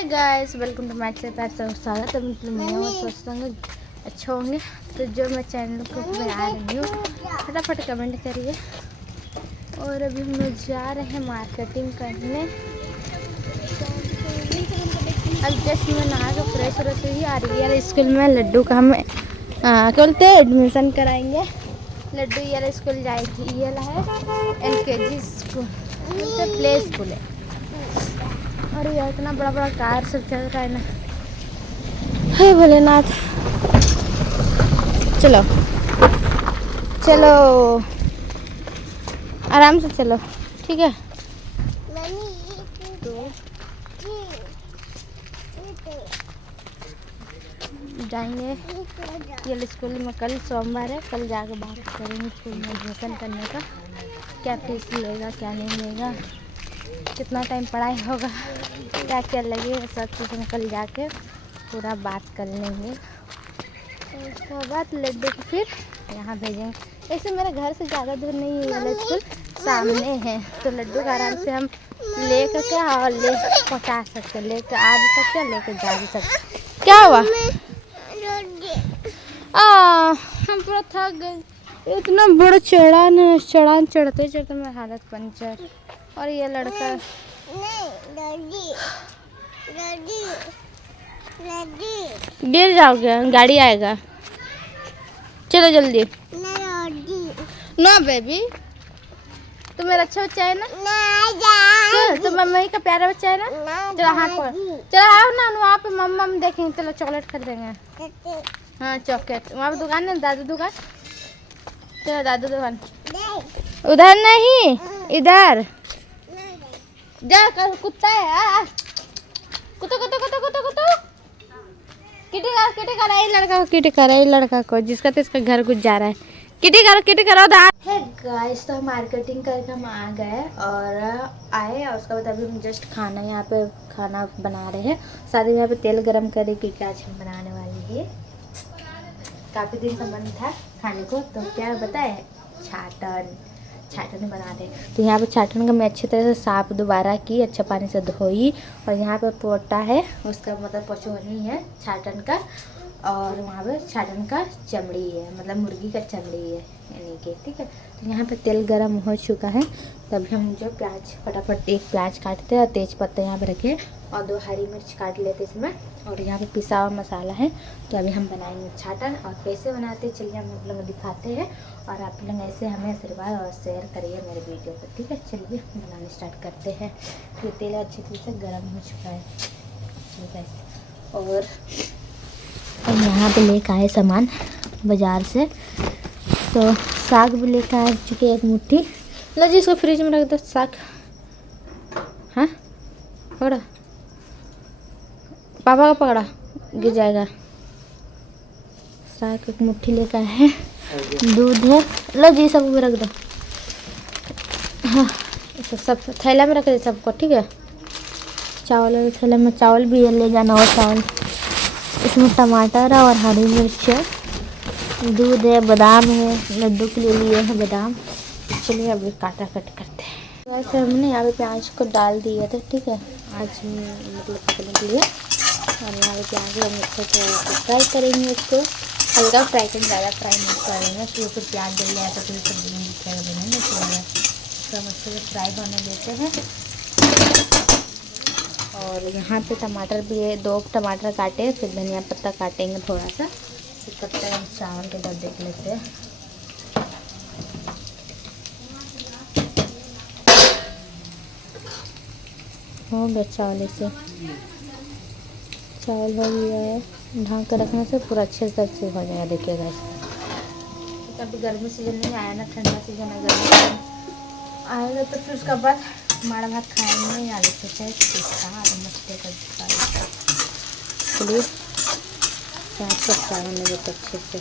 Hi guys, welcome to my channel. सब स्वागत है। मतलब मैं और सोचता हूँ अच्छे होंगे। तो जो मैं चैनल को मैं आ रही हूँ, फटाफट कमेंट करिए। और अभी हम लोग जा रहे हैं मार्केटिंग करने। अब जस्ट मैं नहा के फ्रेश व्रेश हुई आ रही है। स्कूल में लड्डू का हम बोलते एडमिशन कराएंगे। लड्डू ये स्कूल जाएगी। ये है LKG स्कूल, मतलब प्ले स्कूल है। और ये इतना बड़ा बड़ा कार सब चल रहा है ना। हे भोलेनाथ, चलो चलो आराम से चलो, ठीक है। तो जाएंगे ये स्कूल में। कल सोमवार है, कल जाकर बात करेंगे स्कूल में एडमिशन करने का। क्या फीस लेगा, क्या नहीं लेगा, कितना टाइम पढ़ाई होगा, क्या क्या लगेगा, सब चीज़ हम कल जाके पूरा बात कर लेंगे। तो उसके बाद लड्डू को फिर यहाँ भेजेंगे। ऐसे मेरे घर से ज़्यादा दूर नहीं है, वाला स्कूल सामने है। तो लड्डू का आराम से हम ले कर के और ले पहुँचा सकते, लेकर आ भी सकते, लेकर जा भी सकते। क्या हुआ? हम पूरा थक गए। इतना बड़ा चढ़ान चढ़ते चढ़ते मेरी हालत पंचर। और ये लड़का गिर जाओगे, गाड़ी आएगा। चलो जल्दी। नो बेबी, तो मेरा अच्छा बच्चा है ना। तो मम्मी का प्यारा बच्चा है ना। चलो हाथ पकड़, चलो आओ ना, वहाँ पे मम्मा हम देखेंगे। चलो चॉकलेट खरीदेंगे। हाँ चॉकलेट, वहाँ पे दुकान है, दादू दुकान। चलो दादू दुकान। उधर नहीं, इधर जा। कुत्ता है। कुत्ता कुत्ता कुत्ता कुत्ता कुत्ता। किटी करा लड़का को जिसका तो इसका घर घुस जा रहा है। किटी करो है गाइस। तो हम मार्केटिंग करके हम आ गए और आए, और उसके बाद अभी हम जस्ट खाना यहाँ पे खाना बना रहे हैं। साथ ही यहाँ पे तेल गरम करे क्योंकि आज हम बनाने वाले हैं। काफ़ी दिन से मन था खाने को, तो क्या बताए, छाटन बना रहे। तो यहाँ पे छाटन का मैं अच्छी तरह से साफ दोबारा की, अच्छा पानी से धोई। और यहाँ पे पोटा है, उसका मतलब पचोनी है छाटन का। और वहाँ पे छाटन का चमड़ी है, मतलब मुर्गी का चमड़ी है यानी कि, ठीक है। तो यहाँ पे तेल गरम हो चुका है। तभी हम जो प्याज, फटाफट एक प्याज काटते हैं और तेज पत्ता यहाँ पे रखे और 2 हरी मिर्च काट लेते इसमें। और यहाँ पे पिसा हुआ मसाला है। तो अभी हम बनाएंगे छाटन। और कैसे बनाते हैं चलिए हम लोग दिखाते हैं। और आप लोग ऐसे हमें आशीर्वाद और शेयर करिए मेरे वीडियो को, ठीक है। चलिए बनाने स्टार्ट करते हैं। फिर तेल अच्छी तरह से गर्म हो चुका है, ठीक है। और यहाँ पे लेकर आए सामान बाज़ार से। तो साग भी लेकर आ चुके एक मुट्ठी। लो जी, इसको फ्रिज में रख दो साग। हाँ पकड़ा, पापा का पकड़ा, गिर जाएगा। साग एक मुट्ठी लेकर आए हैं। दूध है, लो जी सब भी रख दो। हाँ सब थैला में रख दे सबको, ठीक है। चावल थैला में चावल भी है, ले जाना हो चावल। इसमें टमाटर और हरी मिर्च है, दूध है, बादाम है, लड्डू के लिए लिए हैं बादाम। चलिए अभी काटा कट करते हैं। वैसे हमने यहाँ पे प्याज को डाल दिया था, ठीक है, आज मतलब पकने के लिए। और यहाँ पे प्याज को हम अच्छे से फ्राई करेंगे, इसको हल्का फ्राई करेंगे, ज़्यादा फ्राई नहीं करेंगे। फिर प्याज जल जाए तो फिर सब्जी में दिखेगा बनाएंगे। इसको हम अच्छे से फ्राई होने देते हैं। और यहाँ पे टमाटर भी है, 2 टमाटर काटे, फिर धनिया पत्ता काटेंगे थोड़ा सा। फिर तब तक हम चावल के दर देख लेते हैं। हो गया चावल, से चावल हो गया है। ढक कर रखने से पूरा अच्छे से हो जाएगा, देखिएगा इसको। अभी गर्मी सीजन नहीं आया ना, ठंडा सीजन है। गर्मी सीजन आएगा तो फिर उसके बाद हमारा भात खाएंगे। आलू के साथ मछली का चलिए प्याज को फ्राई होने देते अच्छे से।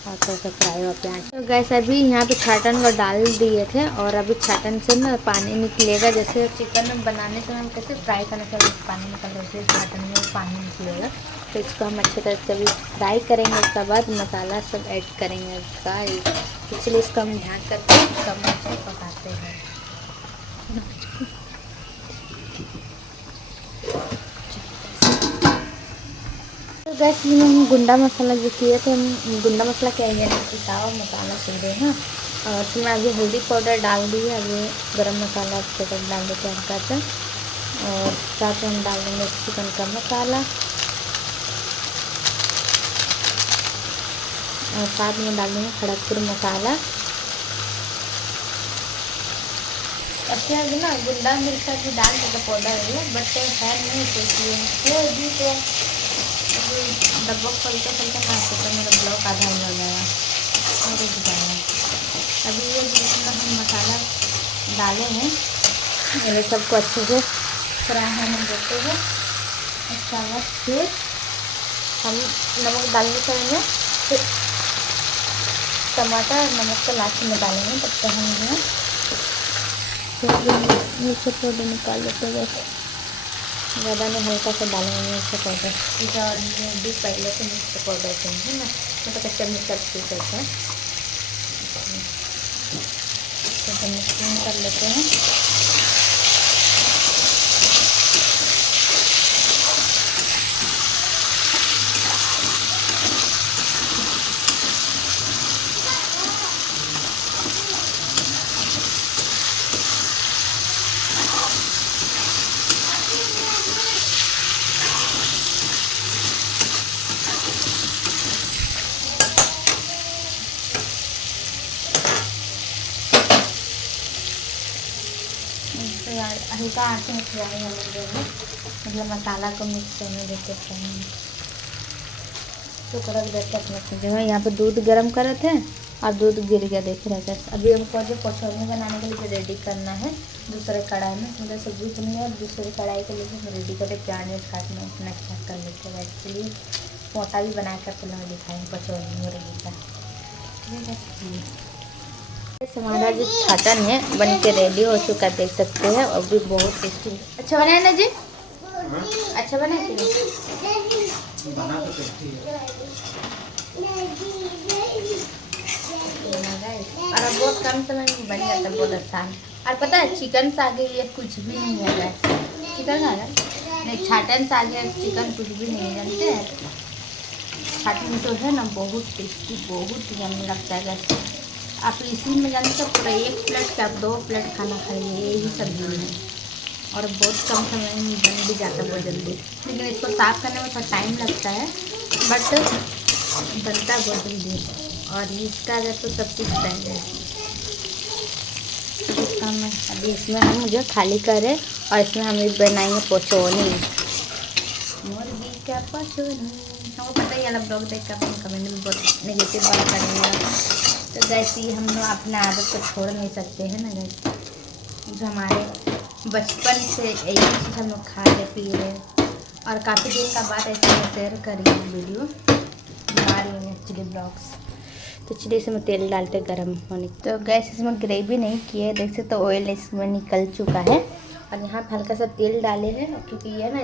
और थोड़ा सा फ्राई हुआ प्याज। तो गैस अभी यहाँ पे छाटन को डाल दिए थे। और अभी छाटन से ना पानी निकलेगा, जैसे चिकन बनाने से हम कैसे फ्राई करने से पानी निकल रहा है, छाटन में पानी निकलेगा। तो इसको हम अच्छे तरह से अभी फ्राई करेंगे। उसके बाद मसाला सब ऐड करेंगे इसका। इसलिए इसको हम ध्यान करके कम से पकाते हैं। गैस में हम गुंडा मसाला जो किए थे, हम गुंडा मसाला क्या है पिसावा मसाला सीधे हैं। और उसमें अभी हल्दी पाउडर डाल दी है, अभी गरम मसाला पाउडर डाल देते हैं हल्का सा, और साथ में हम डाल देंगे चिकन का मसाला, और साथ में डाल देंगे खड़गपुर मसाला। अच्छा अभी ना गुंडा मिर्चा भी डाल देगा पाउडर है, बट है नहीं तो इसलिए भी तो डब्बा खोलते खोलते ना तो मेरा ब्लॉक आधा ही हो जाएगा और रुक जाएगा। अभी ये जितना हम मसाला डाले हैं मेरे सबको अच्छे से फ्राई होने देते हैं। उसके बाद फिर हम नमक डालने करेंगे, फिर टमाटर और नमक को लास्ट में डालेंगे। तब तक हम जो मिर्च पाउडर निकाल लेते हैं, ज़्यादा नहीं हल्का सा डालेंगे मिर्च पाउडर। इसे भी पहले से मिर्च पाउडर से है ना, मतलब कच्चा मिर्च अच्छी करते हैं तो मिक्सिंग कर लेते हैं। हल्का आँच में फ्राई होने देंगे, मतलब मसाला को मिक्स होने देते हैं तो रख देते अपने जगह। यहाँ पे दूध गर्म करे थे और दूध गिर गया, देख रहे थे। अभी हमको जो कचौड़ी बनाने के लिए रेडी करना है दूसरे कढ़ाई में, मतलब सब्जी बनी है और दूसरे कढ़ाई के लिए हम रेडी करते प्याज काटना उतना अच्छा कर लेते हैं। एक्चुअली मोटा भी बना कर फिल्म में दिखाएंगे कचौड़ी मुर्गी का। हमारा जो छाटन है बन के रेडी हो चुका, देख सकते हैं। और भी बहुत टेस्टी अच्छा बना है ना जी, अच्छा बना है और अब बहुत कम समय में बन जाता है, बहुत आसान। और पता है चिकन से आगे ये कुछ भी नहीं है गैस, चिकन आ नहीं छाटन से आगे चिकन कुछ भी नहीं है, जानते हैं। छाटन जो है ना बहुत टेस्टी, बहुत यम्मी लगता है गैस। आप इसी में जानते हो पूरा 1 प्लेट का आप 2 प्लेट खाना खाइए यही सब्जी में, और बहुत कम समय में बन भी जाता है बहुत जल्दी। लेकिन इसको साफ़ करने में थोड़ा टाइम लगता है, बट बनता है बहुत जल्दी। और इसका अगर तो सब चीज़ पहले इसका मैं अभी इसमें हम जो खाली करें और इसमें हम बनाएंगे पोचोनी, मुर्गी का पोचोनी। हमको पता ही वाला ब्लॉग देख कर अपन कमेंट में बहुत नेगेटिव बात करेंगे, तो गैस ये हम लोग अपने आदत को छोड़ नहीं सकते हैं ना गैस, जो हमारे बचपन से यही चीज़ हम लोग खा रहे पी रहे, और काफ़ी दिन का बाद ऐसे मैं शेयर कर रही हूँ वीडियो बना रही हूँ एक्चुअली ब्लॉग्स। तो चलिए इसमें तेल डालते गर्म होने, तो गैस इसमें ग्रेवी नहीं की है, देख सकते ऑयल इसमें निकल चुका है। और यहाँ पर हल्का सा तेल डाले हैं, क्योंकि ये ना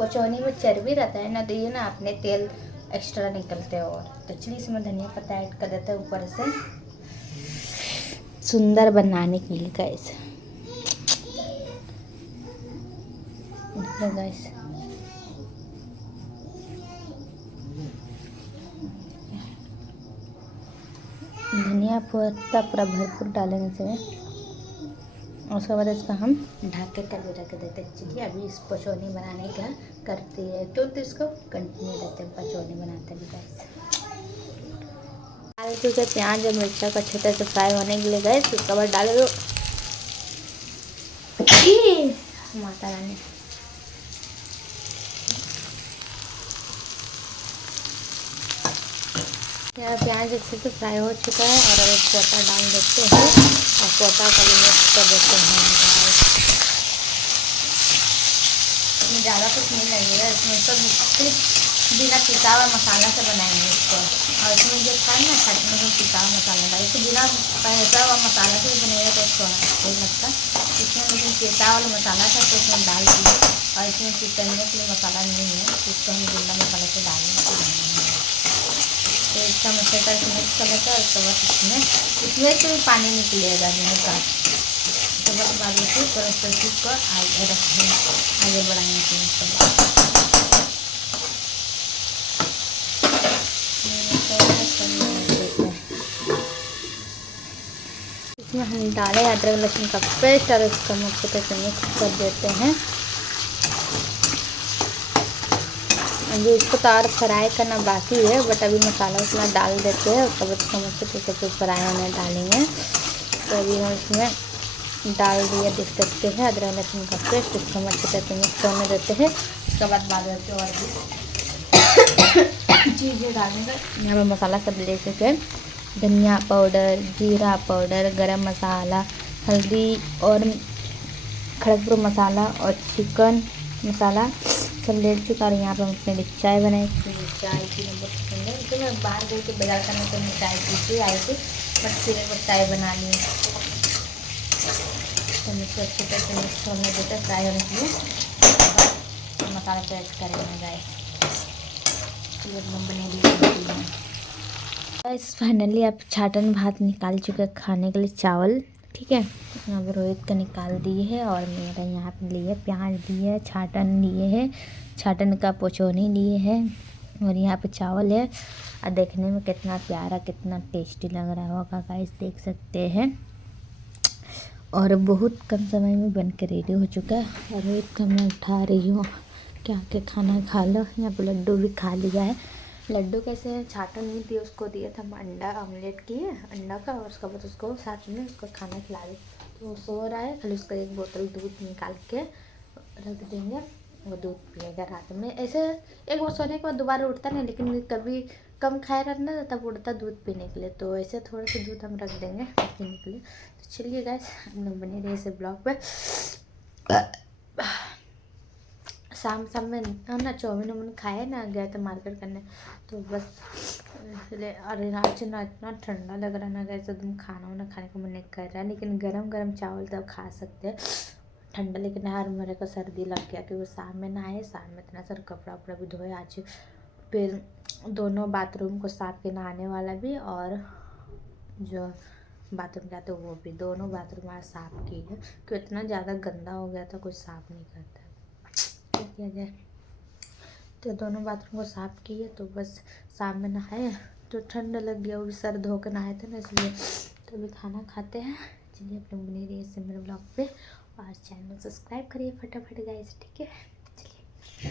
कचौनी में चर्बी रहता है ना, तो ये ना अपने तेल एक्स्ट्रा निकलते हैं। और तो चलिए इसमें धनिया पत्ता ऐड कर देते हैं ऊपर से सुंदर बनाने के लिए गैस। गैस धनिया पत्ता पूरा भरपूर डालेंगे इसमें, उसके बाद इसका हम ढक के तभी रख देते हैं। चलिए अभी इस पचौनी बनाने का करते हैं, तो इसको कंटिन्यू करते हैं पचौनी बनाते हैं गैस। डाल चुके प्याज और मिर्चा को अच्छे तरह से फ्राई होने के लिए गैस, उसके बाद डाल दो माता रानी। यहाँ प्याज अच्छे से फ्राई हो चुका है, और अब एक पोटा डाल देते हैं और पोटा को मिक्स कर देते हैं। इसमें ज़्यादा कुछ नहीं लगेगा, इसमें सब सिर्फ बिना पिसा हुआ मसाला से बनाएंगे इसको। और इसमें जो था ना छटनी में पिसा हुआ मसाला था, इसको बिना पिसा हुआ मसाला से बनेगा तो अच्छा नहीं लगता। इसमें लेकिन पिसा वाला मसाला था तो इसमें डाल दिए, और इसमें पिसने के लिए मसाला नहीं है, इसको हम जिंदा मसाला से डालेंगे। तो इसका मसाला मिक्स कर लेते हैं, और उसके बाद इसमें से पानी निकलेगा नहीं का, उसके बाद इसको प्रोसेस को आगे रखें, आगे बढ़ाएंगे। इसमें हम डालें अदरक लहसुन का पेस्ट और इसको हम अच्छे से मिक्स कर देते हैं। अभी इसको तो और फ्राई करना बाकी है, बट अभी मसाला वसाला डाल देते हैं, उसके बाद इसको हम अच्छे से फ्राई होने डालेंगे। तो अभी हम इसमें डाल दिए, देख सकते हैं अदरक लहसुन का पेस्ट। इसको हम अच्छे से मिक्स होने देते हैं। उसके बाद के और भी चीज़ें डालेंगे। यहाँ पर मसाला सब ले सके, धनिया पाउडर, जीरा पाउडर, गरम मसाला, हल्दी और खड़गपुर मसाला और चिकन मसाला सब ले चुका। और यहाँ पर हम अपने लिए चाय बनाई, चाय पीना बहुत पसंद है। तो मैं बाहर गई तो बाजार करने के लिए चाय पीती आई थी, बट फिर एक बार चाय बना ली। तो मुझसे अच्छे से मिक्स होने देते फ्राई होने के लिए, तो मसाला को ऐड करेंगे गाइस। गाइस फाइनली आप छाटन भात निकाल चुके खाने के लिए चावल, ठीक है। यहाँ पर रोहित का निकाल दिए है और मेरा यहाँ पे लिए प्याज लिए, छाटन लिए है, छाटन का पोचौनी लिए है और यहाँ पे चावल है। और देखने में कितना प्यारा कितना टेस्टी लग रहा होगा गाइस, देख सकते हैं। और बहुत कम समय में बन के रेडी हो चुका है। और रोहित को मैं उठा रही हूँ क्या के खाना खा लो। यहाँ पर लड्डू भी खा लिया है। लड्डू कैसे छाटन नहीं थी, उसको दिया था हम अंडा ऑमलेट किए अंडा का, और उसके बाद उसको साथ में उसको खाना खिला दे। तो वो सो रहा है, खाली उसका एक बोतल दूध निकाल के रख देंगे, वो दूध पिएगा रात में। ऐसे एक बार सोने के बाद दोबारा उठता नहीं, लेकिन कभी कम खाएगा ना तब उठता दूध पीने के लिए। तो ऐसे थोड़ा सा दूध हम रख देंगे पीने के लिए। तो चलिए गाइस, हम लोग बने रहे इसे ब्लॉग पे। शाम में ना चाउमीन उमिन खाए ना, गए थे मार्केट करने, तो बस इसलिए। अरे आज ना इतना ठंडा लग रहा ना गैस, एकदम खाना वाना खाने का मन नहीं कर रहा है। लेकिन गरम गरम चावल तब खा सकते हैं ठंडा। लेकिन यार मेरे को सर्दी लग गया, क्योंकि शाम में नहाए, शाम में इतना सारा कपड़ा उपड़ा भी धोए आज। फिर दोनों बाथरूम को साफ के नहाने वाला भी, और जो बाथरूम गया तो वो भी, दोनों बाथरूम आज साफ़ की है, क्योंकि इतना ज़्यादा गंदा हो गया था, कुछ साफ़ नहीं करता किया जाए। तो दोनों बाथरूम को साफ़ किए, तो बस शाम में नहाए तो ठंड लग गया, वो भी सर धो कर नहाए थे ना, इसलिए। तो अभी खाना खाते हैं। चलिए आप लोग बने रहिए मेरे ब्लॉग पे, और चैनल सब्सक्राइब करिए फटाफट गाइस, ठीक है। चलिए।